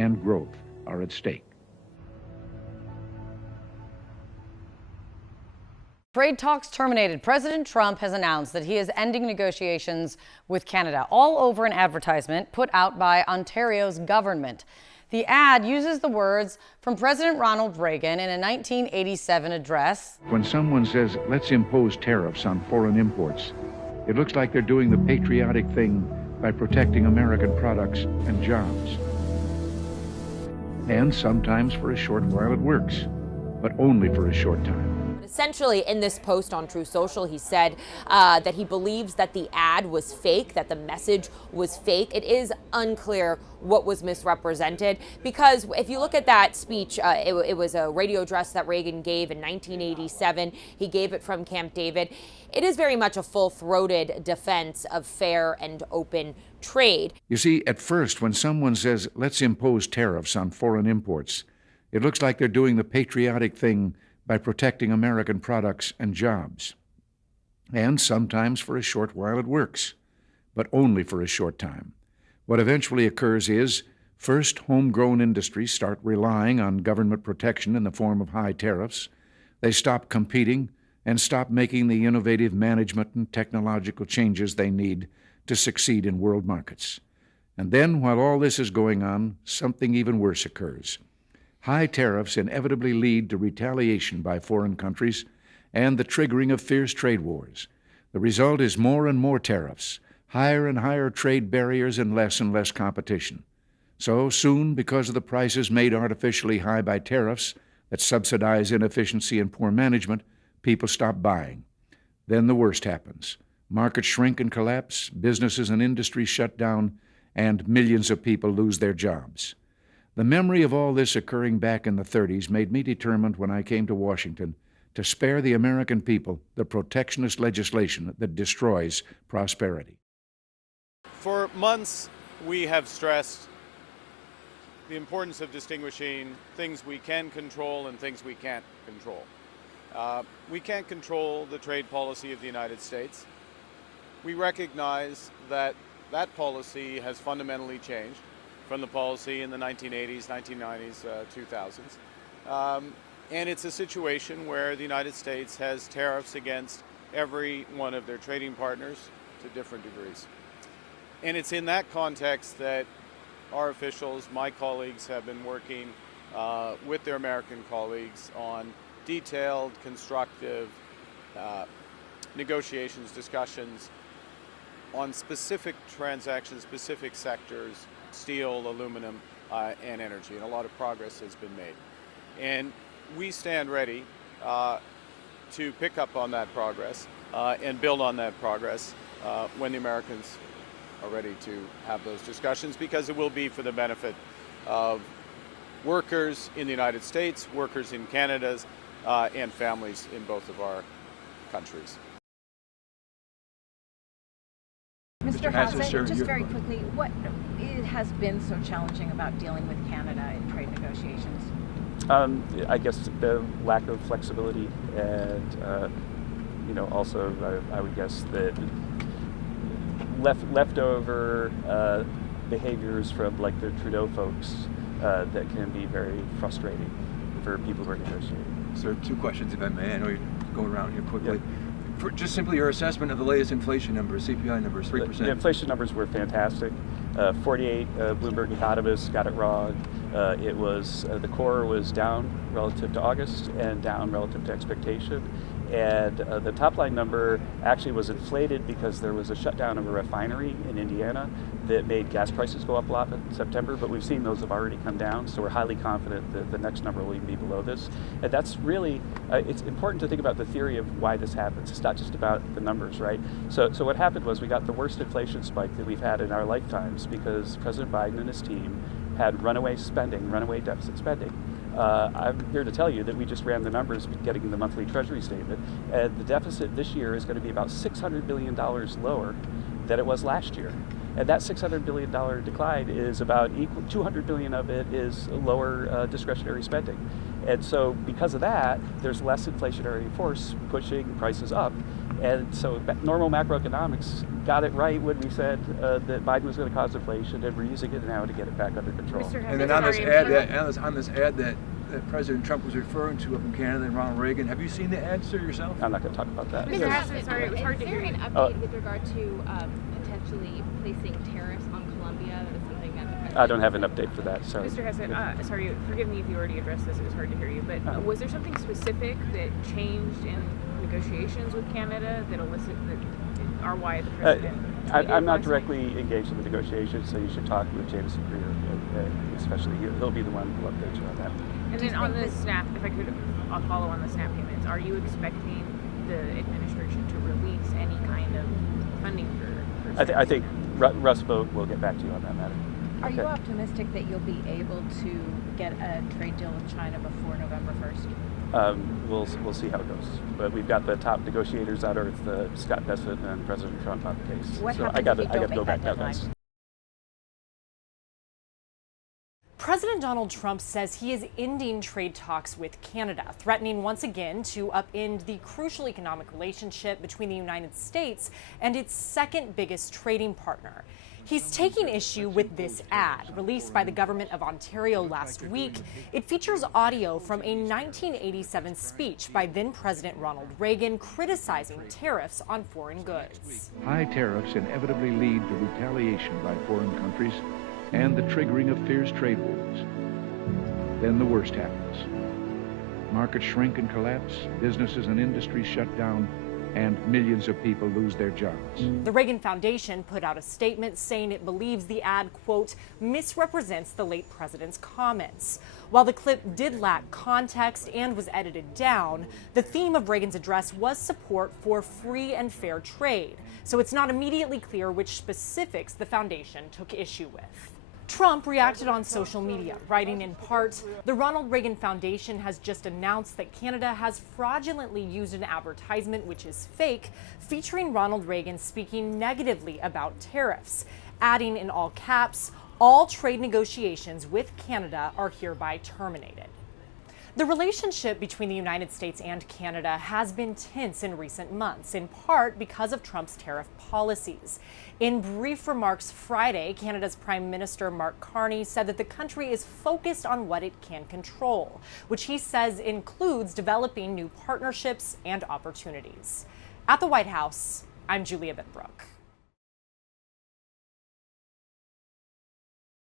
and growth are at stake. Trade talks terminated. President Trump has announced that he is ending negotiations with Canada, all over an advertisement put out by Ontario's government. The ad uses the words from President Ronald Reagan in a 1987 address. When someone says, let's impose tariffs on foreign imports, it looks like they're doing the patriotic thing by protecting American products and jobs. And sometimes for a short while it works, but only for a short time. Essentially, in this post on True Social, he said that he believes that the ad was fake, that the message was fake. It is unclear what was misrepresented, because if you look at that speech, it was a radio address that Reagan gave in 1987. He gave it from Camp David. It is very much a full-throated defense of fair and open trade. You see, at first, when someone says, let's impose tariffs on foreign imports, it looks like they're doing the patriotic thing by protecting American products and jobs. And sometimes for a short while it works, but only for a short time. What eventually occurs is, first, homegrown industries start relying on government protection in the form of high tariffs. They stop competing and stop making the innovative management and technological changes they need to succeed in world markets. And then, while all this is going on, something even worse occurs. High tariffs inevitably lead to retaliation by foreign countries and the triggering of fierce trade wars. The result is more and more tariffs, higher and higher trade barriers, and less competition. So soon, because of the prices made artificially high by tariffs that subsidize inefficiency and poor management, people stop buying. Then the worst happens. Markets shrink and collapse, businesses and industries shut down, and millions of people lose their jobs. The memory of all this occurring back in the 30s made me determined when I came to Washington to spare the American people the protectionist legislation that destroys prosperity. For months, we have stressed the importance of distinguishing things we can control and things we can't control. We can't control the trade policy of the United States. We recognize that that policy has fundamentally changed from the policy in the 1980s, 1990s, 2000s. And it's a situation where the United States has tariffs against every one of their trading partners to different degrees. And it's in that context that our officials, my colleagues, have been working with their American colleagues on detailed, constructive negotiations, discussions on specific transactions, specific sectors, steel, aluminum, and energy, and a lot of progress has been made. And we stand ready to pick up on that progress and build on that progress when the Americans are ready to have those discussions, because it will be for the benefit of workers in the United States, workers in Canada, and families in both of our countries. Mr. Hassett, just very quickly, what it has been so challenging about dealing with Canada in trade negotiations? I guess the lack of flexibility, and also I would guess that leftover behaviors from like the Trudeau folks that can be very frustrating for people who are negotiating. Sir, two questions, if I may. I know you're going around here quickly. Yep. For just simply your assessment of the latest inflation numbers, CPI numbers, 3%. The inflation numbers were fantastic. 48 Bloomberg economists got it wrong. It was the core was down relative to August and down relative to expectation. And the top line number actually was inflated because there was a shutdown of a refinery in Indiana that made gas prices go up a lot in September, but we've seen those have already come down, so we're highly confident that the next number will even be below this. And that's really, it's important to think about the theory of why this happens. It's not just about the numbers, right? So what happened was we got the worst inflation spike that we've had in our lifetimes because President Biden and his team had runaway spending, runaway deficit spending. I'm here to tell you that we just ran the numbers getting the monthly Treasury statement, and the deficit this year is going to be about $600 billion lower than it was last year. And that $600 billion decline is about equal, $200 billion of it is lower discretionary spending. And so because of that, there's less inflationary force pushing prices up. And so normal macroeconomics got it right when we said that Biden was going to cause inflation, and we're using it now to get it back under control. And then on this ad that President Trump was referring to up in Canada and Ronald Reagan, have you seen the ad, sir, yourself? I'm not going to talk about that. Mr. Hassett, sorry, it was hard to hear you. Is there an update with regard to potentially placing tariffs on Colombia? That is something that the president... I don't have an update for that, sorry. Mr. Hassett, sorry, forgive me if you already addressed this, it was hard to hear you, but was there something specific that changed in negotiations with Canada that elicit that are why the president... I'm not directly engaged in the negotiations, so you should talk with Jameson Greer, especially. He'll be the one who will update you on that. And then on the SNAP, if I could follow on the SNAP payments, are you expecting the administration to release any kind of funding for I think Russ Vogt will get back to you on that matter. Are you optimistic that you'll be able to get a trade deal with China before November 1st? We'll see how it goes. But we've got the top negotiators on earth, Scott Bessent and President Trump on the case. What so happens I got if you to don't go make back that now, guys. deadline? President Donald Trump says he is ending trade talks with Canada, threatening once again to upend the crucial economic relationship between the United States and its second biggest trading partner. He's taking issue with this ad released by the government of Ontario last week. It features audio from a 1987 speech by then President Ronald Reagan criticizing tariffs on foreign goods. High tariffs inevitably lead to retaliation by foreign countries and the triggering of fierce trade wars. Then the worst happens. Markets shrink and collapse, businesses and industries shut down, and millions of people lose their jobs. The Reagan Foundation put out a statement saying it believes the ad, quote, misrepresents the late president's comments. While the clip did lack context and was edited down, the theme of Reagan's address was support for free and fair trade. So it's not immediately clear which specifics the foundation took issue with. Trump reacted on social media, writing in part, the Ronald Reagan Foundation has just announced that Canada has fraudulently used an advertisement which is fake, featuring Ronald Reagan speaking negatively about tariffs, adding in all caps, all trade negotiations with Canada are hereby terminated. The relationship between the United States and Canada has been tense in recent months, in part because of Trump's tariff policies. In brief remarks Friday, Canada's Prime Minister Mark Carney said that the country is focused on what it can control, which he says includes developing new partnerships and opportunities. At the White House, I'm Julia Benbrook.